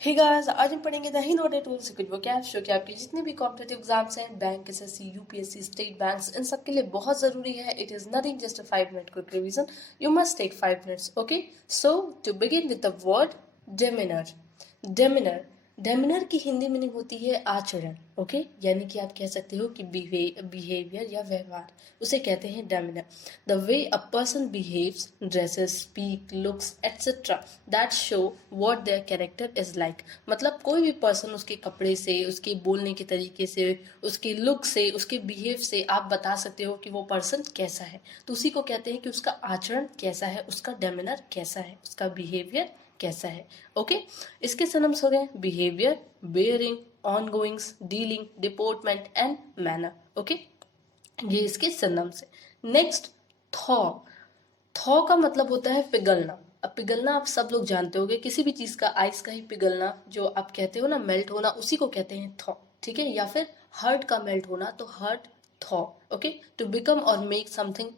Hey guys, आज हम पढ़ेंगे द हिंदू टूल्स कुछ vocabs जो कि आपके जितने भी कॉम्पिटिटिव एग्जाम्स हैं, bank, SSC, UPSC, state banks, इन सब के लिए बहुत जरूरी है. It is nothing just a 5 minute quick revision. You must take 5 minutes. Okay, so to begin with the word demeanor. demeanor demeanour की हिंदी मीनिंग होती है आचरण. ओके, यानी कि आप कह सकते हो कि बिहेवियर या व्यवहार, उसे कहते हैं demeanour. The way a person behaves, dresses, speak, looks etcetera that show what their character is like. मतलब कोई भी पर्सन उसके कपड़े से, उसके बोलने के तरीके से, उसके लुक से, उसके बिहेव से आप बता सकते हो कि वो पर्सन कैसा है. तो उसी को कहते हैं कि उसका आचरण कैसा है, उसका डेमिनर कैसा है, उसका बिहेवियर कैसा है. ओके, इसके सिनोनिम्स हो गए behaviour, bearing, ongoings, dealing, deportment and manner. Okay, ये इसके सिनोनिम्स है. Next, thaw. थॉ का मतलब होता है पिघलना. अब पिघलना आप सब लोग जानते होंगे, किसी भी चीज का, आइस का ही पिघलना जो आप कहते हो ना, मेल्ट होना, उसी को कहते हैं थॉ. ठीक है, या फिर हर्ट का मेल्ट होना, तो hurt thaw. Okay, to become or make something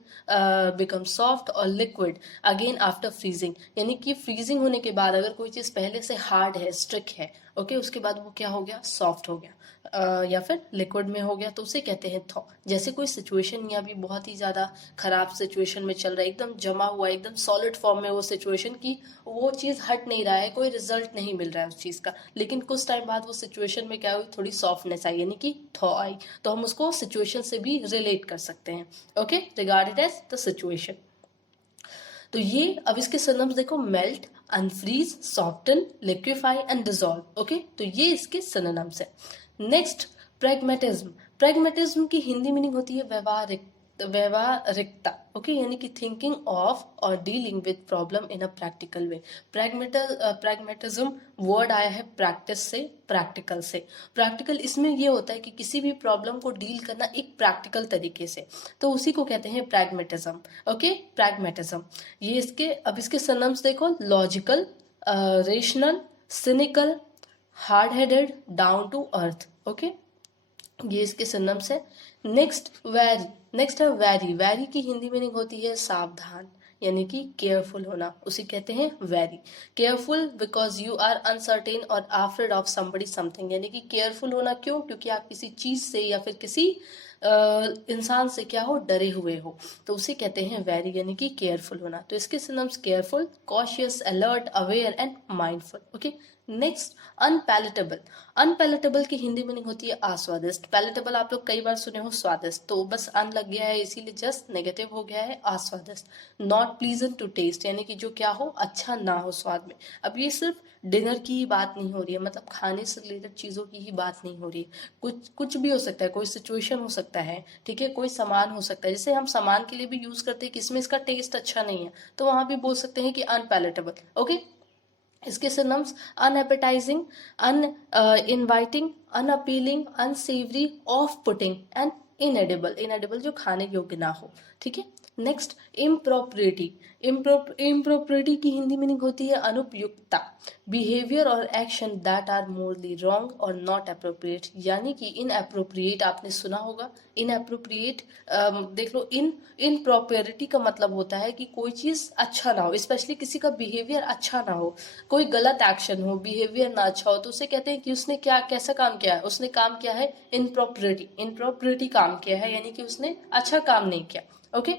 become soft or liquid again after freezing. यानी कि फ्रीजिंग होने के बाद अगर कोई चीज पहले से हार्ड है, स्ट्रिक है, ओके, उसके बाद वो क्या हो गया, सॉफ्ट हो गया, या फिर लिक्विड में हो गया, तो उसे कहते हैं थॉ. जैसे कोई सिचुएशन या भी बहुत ही ज्यादा खराब सिचुएशन में चल रहा है, एकदम जमा हुआ, एकदम सॉलिड फॉर्म में वो सिचुएशन की, वो चीज हट नहीं रहा है, कोई रिजल्ट नहीं मिल रहा है उस चीज का, लेकिन कुछ टाइम बाद वो सिचुएशन में क्या हुई, थोड़ी सॉफ्टनेस आई, यानी कि थॉ आई, तो हम उसको सिचुएशन से भी रिलेट कर सकते हैं. Okay, regarded as the situation. तो ये, अब इसके सिनोनिम्स देखो, melt, unfreeze, soften, liquefy and dissolve. Okay, तो ये इसके सिनोनिम्स है. Next, pragmatism. प्रैग्मेटिज्म की हिंदी मीनिंग होती है व्यवहारिकता. ओके, यानी कि थिंकिंग ऑफ और dealing with problem in a practical way. Pragmatism word आया है प्रैक्टिस से, प्रैक्टिकल से. प्रैक्टिकल इसमें ये होता है कि किसी भी प्रॉब्लम को डील करना एक प्रैक्टिकल तरीके से, तो उसी को कहते हैं प्रैग्मेटिज्म. Okay, pragmatism. ये इसके, अब इसके सिनोनिम्स देखो, logical, rational, cynical, hard headed, down to earth. Okay, ये इसके सिनोनिम्स है. Next, wary. नेक्स्ट है वैरी. वैरी की हिंदी मीनिंग होती है सावधान, यानी कि केयरफुल होना, उसे कहते हैं wary. Careful because you are uncertain और आफ्रेड ऑफ समबडी समथिंग. यानी कि केयरफुल होना क्यों, क्योंकि आप किसी चीज से या फिर किसी इंसान से क्या हो, डरे हुए हो, तो उसे कहते हैं वैरी, यानी कि केयरफुल होना. तो इसके synonyms careful, cautious, alert, aware and mindful. Okay. Next, unpalatable. Unpalatable की हिंदी मीनिंग होती है आस्वादिष्ट. पैलेटेबल आप लोग कई बार सुने हो स्वादिष्ट, तो बस अन लग गया है इसीलिए जस्ट नेगेटिव हो गया है, आस्वादिष्ट. नॉट प्लीजेंट टू टेस्ट, यानी कि जो क्या हो, अच्छा ना हो स्वाद में. अब ये सिर्फ डिनर की ही बात नहीं हो रही है, मतलब खाने से रिलेटेड चीजों की ही बात नहीं हो रही है. कुछ कुछ भी हो सकता है, कोई सिचुएशन हो सकता है, ठीक है, कोई सामान हो सकता है. जैसे हम सामान के लिए भी यूज करते हैं कि इसमें इसका टेस्ट अच्छा नहीं है, तो वहां भी बोल सकते हैं कि अनपैलेटेबल. ओके. इसके synonyms unappetising, uninviting, unappealing, unsavoury, off putting and inedible. Inedible जो खाने योग्य ना हो. ठीक है. नेक्स्ट, इम्प्रोप्रिटी. इम्प्रोप्रिटी की हिंदी मीनिंग होती है अनुपयुक्तता. बिहेवियर और action that are morally wrong और नॉट अप्रोप्रिएट. यानी कि इनअप्रोप्रिएट आपने सुना होगा. इनअप्रोप्रिएट, देख लो, इनप्रॉपरिटी का मतलब होता है कि कोई चीज अच्छा ना हो, स्पेशली किसी का बिहेवियर अच्छा ना हो, कोई गलत एक्शन हो, बिहेवियर ना अच्छा हो, तो उसे कहते हैं कि उसने क्या, कैसा काम किया है, उसने काम किया है इनप्रॉपरिटी. इनप्रॉपरिटी काम किया है, यानी कि उसने अच्छा काम नहीं किया. ओके.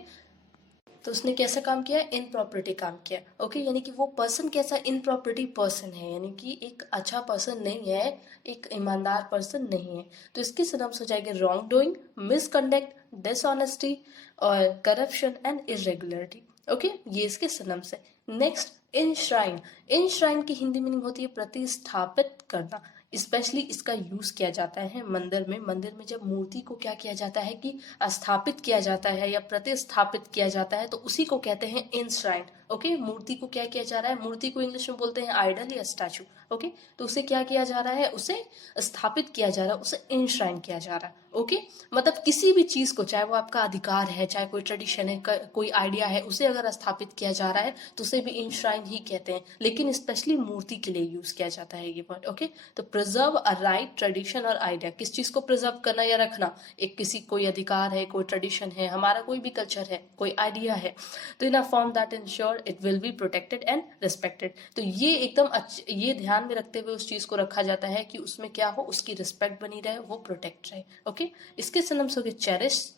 तो उसने कैसा काम किया, इन प्रॉपर्टी काम किया. ओके, यानी कि वो पर्सन कैसा, इन प्रॉपर्टी पर्सन है, यानी कि एक अच्छा पर्सन नहीं है, एक ईमानदार पर्सन नहीं है. तो इसकी सिनोनिम्स हो जाएंगे रॉन्ग डूइंग, मिसकंडक्ट, डिसऑनेस्टी और करप्शन एंड इरेगुलरिटी. ओके, ये इसके सिनोनिम्स है. नेक्स्ट, इंश्राइन. इंश्राइन की हिंदी मीनिंग होती है प्रतिस्थापित करना. स्पेशली इसका यूज किया जाता है मंदिर में. मंदिर में जब मूर्ति को क्या किया जाता है कि स्थापित किया जाता है या प्रतिस्थापित किया जाता है, तो उसी को कहते हैं इंश्राइन. ओके, मूर्ति को क्या किया जा रहा है, मूर्ति को इंग्लिश में बोलते हैं आइडल या स्टैचू. ओके, तो उसे क्या किया जा रहा है, उसे स्थापित किया जा रहा है, उसे इंश्राइन किया जा रहा है. ओके, मतलब किसी भी चीज को, चाहे वो आपका अधिकार है, चाहे कोई ट्रेडिशन है, कोई आइडिया है, उसे अगर स्थापित किया जा रहा है तो उसे भी इंश्राइन ही कहते हैं, लेकिन स्पेशली मूर्ति के लिए यूज किया जाता है ये वर्ड. ओके, तो प्रिजर्व अ राइट, ट्रेडिशन और आइडिया. किस चीज को प्रिजर्व करना या रखना, एक किसी, कोई अधिकार है, कोई ट्रेडिशन है, हमारा कोई भी कल्चर है, कोई आइडिया है, तो इन अ फॉर्म दैट इंश्योर और it will be protected and respected. तो ये एकदम ये ध्यान में रखते हुए उस चीज को रखा जाता है कि उसमें क्या हो, उसकी रिस्पेक्ट बनी रहे, वो प्रोटेक्ट रहे। ओके, इसके सिनोनिम्स हो गए चेरिश।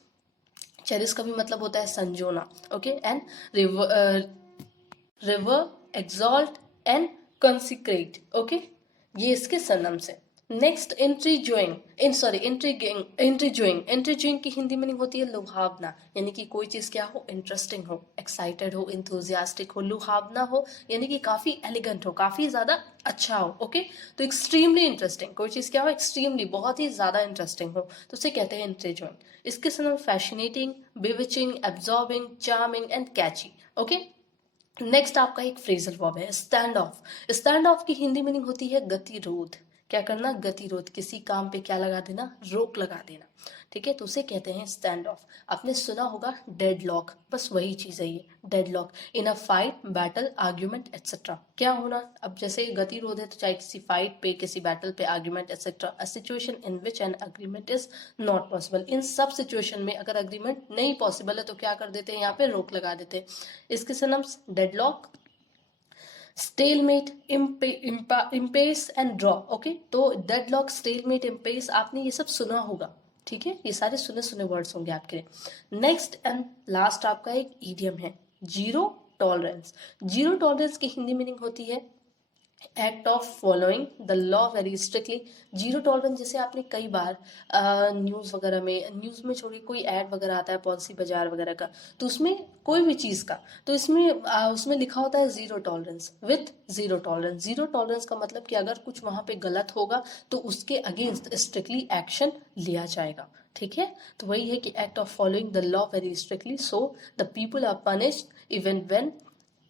चेरिश का भी मतलब होता है संजोना। Okay, and revere, exalt and consecrate. Okay, ये इसके सिनोनिम्स है। नेक्स्ट इंट्रीजुइंग, इंट्रीजुइंग की हिंदी मीनिंग होती है लुभावना, यानी कि कोई चीज क्या हो, इंटरेस्टिंग हो, एक्साइटेड हो, इंथुजियास्टिक हो, लुभावना हो यानी कि काफी एलिगेंट हो, काफी ज्यादा अच्छा हो। ओके, तो एक्सट्रीमली इंटरेस्टिंग, कोई चीज क्या हो, एक्सट्रीमली बहुत ही ज्यादा इंटरेस्टिंग हो, तो उसे कहते हैं इंट्रीजुइंग। इसके synonym fascinating, bewitching, absorbing, charming and catchy. Okay, next आपका एक फ्रेजल वर्ब है स्टैंड ऑफ। स्टैंड ऑफ की हिंदी मीनिंग होती है गतिरोध। क्या करना, गतिरोध, किसी काम पे क्या लगा देना, रोक लगा देना। ठीक है, तो उसे कहते हैं स्टैंड ऑफ। आपने सुना होगा डेडलॉक, बस वही चीज है ये, deadlock in a fight, battle, argument etcetera. क्या होना, अब जैसे गतिरोध है तो चाहे किसी फाइट पे, किसी बैटल पे, argument etcetera, a situation in which an agreement is not possible. इन सब सिचुएशन में अगर अग्रीमेंट नहीं पॉसिबल है तो क्या कर देते हैं, यहाँ पे रोक लगा देते हैं। इसके synonyms deadlock, stalemate, impasse and draw. Okay, तो डेडलॉक, स्टेलमेट, इम्पेस, आपने ये सब सुना होगा। ठीक है, ये सारे सुने सुने वर्ड्स होंगे आपके लिए। नेक्स्ट एंड लास्ट आपका एक ईडियम है जीरो टॉलरेंस। जीरो टॉलरेंस की हिंदी मीनिंग होती है act of following the law very strictly. Zero tolerance, जैसे आपने कई बार न्यूज़ वगैरह में, न्यूज़ में छोड़िए, कोई ऐड वगैरह आता है पॉलिसी बाजार वगैरह का, तो उसमें कोई भी चीज़ का, तो इसमें उसमें लिखा होता है zero tolerance, with zero tolerance. Zero tolerance का मतलब कि अगर कुछ वहाँ पे गलत होगा तो उसके अगेंस्ट स्ट्रिक्टली एक्शन लिया जाएगा। ठीक है, तो वही है कि act of following the law very strictly, so the people are punished even when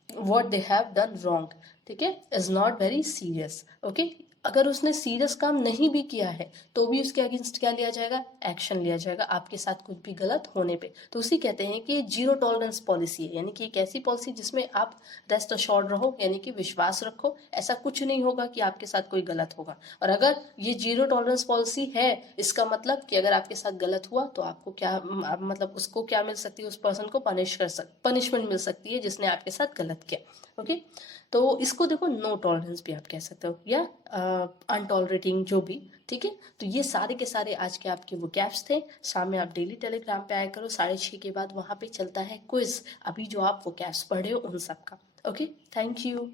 what they have done wrong। ठीक है, is not very serious. Okay, अगर उसने सीरियस काम नहीं भी किया है तो भी उसके अगेंस्ट क्या लिया जाएगा, एक्शन लिया जाएगा, आपके साथ कुछ भी गलत होने पे। तो उसी कहते हैं कि ये जीरो टॉलरेंस पॉलिसी है, यानी कि एक ऐसी पॉलिसी जिसमें आप रेस्ट अश्योर्ड रहो, यानी कि विश्वास रखो, ऐसा कुछ नहीं होगा कि आपके साथ कोई गलत होगा। और अगर ये जीरो टॉलरेंस पॉलिसी है, इसका मतलब कि अगर आपके साथ गलत हुआ तो आपको क्या, मतलब उसको क्या मिल सकती है, उस पर्सन को पनिशमेंट मिल सकती है जिसने आपके साथ गलत किया। ओके, तो इसको देखो नो टॉलरेंस भी आप कह सकते हो, या अनटॉलरेटिंग, जो भी। ठीक है, तो ये सारे के सारे आज के आपके वो कैप्स थे। शाम में आप डेली टेलीग्राम पे आया करो 6:30 के बाद, वहां पे चलता है क्विज, अभी जो आप वो कैप्स पढ़े हो उन सब का। Okay, thank you.